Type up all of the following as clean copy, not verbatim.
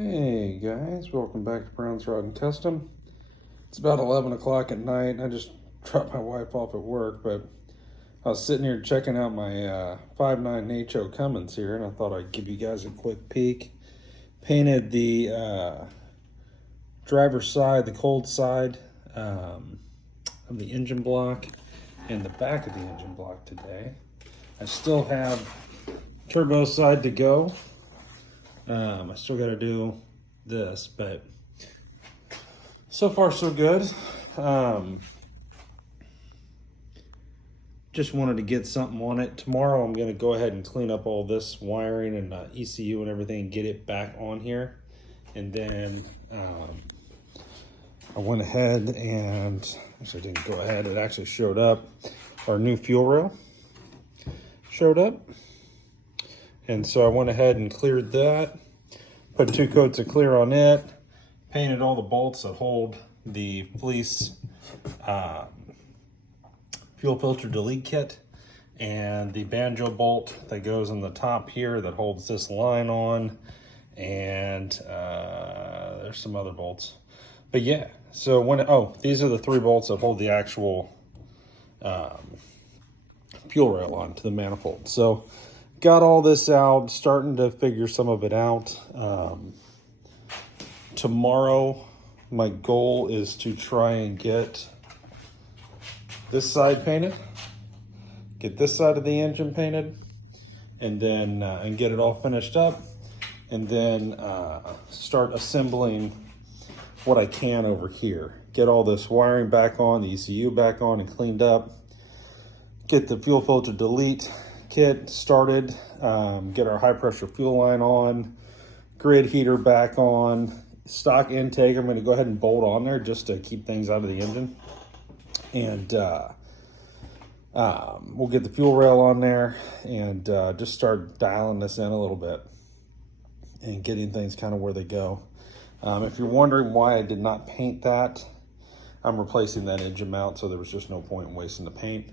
Hey guys, welcome back to Brown's Rod and Custom. It's about 11 o'clock at night. I just dropped my wife off at work, but I was sitting here checking out my 5.9 Cummins here, and I thought I'd give you guys a quick peek. Painted the driver's side, the cold side of the engine block and the back of the engine block today. I still have turbo side to go. I still got to do this, but so far so good. Just wanted to get something on it. Tomorrow I'm going to go ahead and clean up all this wiring and ECU and everything and get it back on here. And then I went ahead and, actually didn't go ahead, it actually showed up. Our new fuel rail showed up. And so I went ahead and cleared that, put 2 coats of clear on it, painted all the bolts that hold the fleece fuel filter delete kit, and the banjo bolt that goes in the top here that holds this line on, and there's some other bolts. But yeah, so these are the 3 bolts that hold the actual fuel rail on to the manifold. So got all this out, starting to figure some of it out. Tomorrow, my goal is to try and get this side painted, get this side of the engine painted, and then and get it all finished up, and then start assembling what I can over here. Get all this wiring back on, the ECU back on and cleaned up, get the fuel filter delete kit started, get our high pressure fuel line on, grid heater back on, stock intake I'm going to go ahead and bolt on there just to keep things out of the engine, and we'll get the fuel rail on there and just start dialing this in a little bit and getting things kind of where they go. If you're wondering why I did not paint that, I'm replacing that engine mount, so there was just no point in wasting the paint.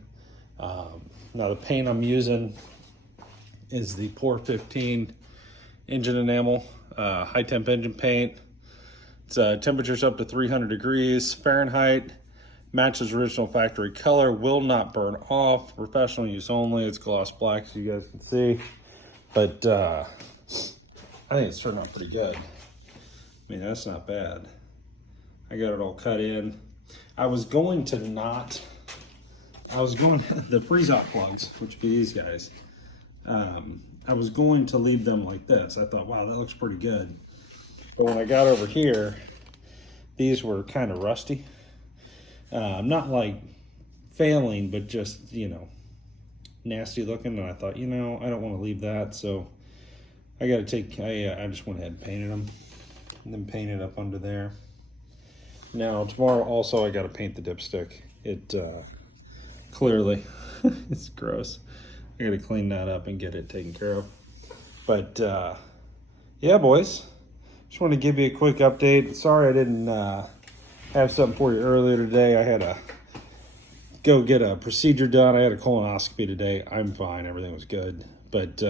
Now the paint I'm using is the Pour 15 engine enamel, high temp engine paint. It's temperatures up to 300 degrees Fahrenheit, matches original factory color, will not burn off, professional use only. It's gloss black so you guys can see, but I think it's turned out pretty good. I mean, that's not bad. I got it all cut in. I was going the freeze-out plugs, which would be these guys. I was going to leave them like this. I thought, wow, that looks pretty good. But when I got over here, these were kind of rusty. Not like failing, but just, nasty looking. And I thought, I don't want to leave that. So I got to I just went ahead and painted them and then painted up under there. Now, tomorrow also I got to paint the dipstick. Clearly, it's gross. I gotta clean that up and get it taken care of. But yeah, boys, just want to give you a quick update. Sorry I didn't have something for you earlier today. I had to go get a procedure done. I had a colonoscopy today. I'm fine, everything was good. But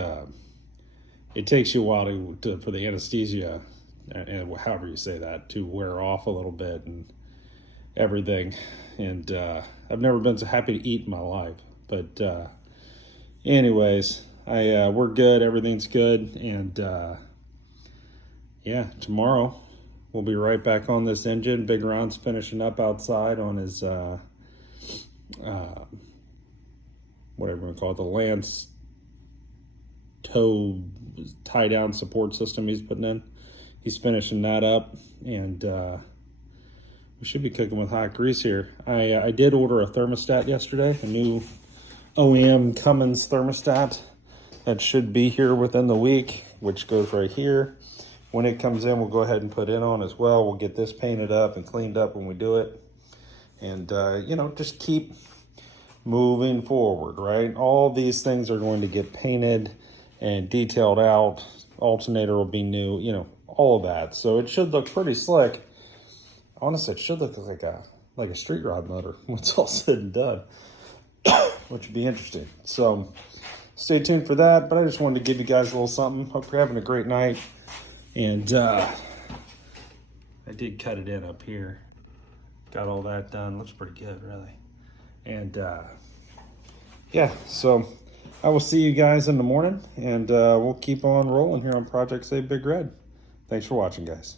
it takes you a while for the anesthesia, and however you say that, to wear off a little bit and everything. And I've never been so happy to eat in my life. But anyways, we're good, everything's good, and yeah, tomorrow we'll be right back on this engine. Big Ron's finishing up outside on his whatever we call it, the Lance tow tie down support system he's putting in. He's finishing that up, and we should be cooking with hot grease here. I did order a thermostat yesterday, a new OEM Cummins thermostat that should be here within the week, which goes right here. When it comes in, we'll go ahead and put it on as well. We'll get this painted up and cleaned up when we do it. And, just keep moving forward, right? All these things are going to get painted and detailed out. Alternator will be new, all of that. So it should look pretty slick. Honestly, it should look like a street rod motor when it's all said and done, which would be interesting. So stay tuned for that. But I just wanted to give you guys a little something. Hope you're having a great night. And I did cut it in up here. Got all that done. Looks pretty good, really. And yeah, so I will see you guys in the morning, and we'll keep on rolling here on Project Save Big Red. Thanks for watching, guys.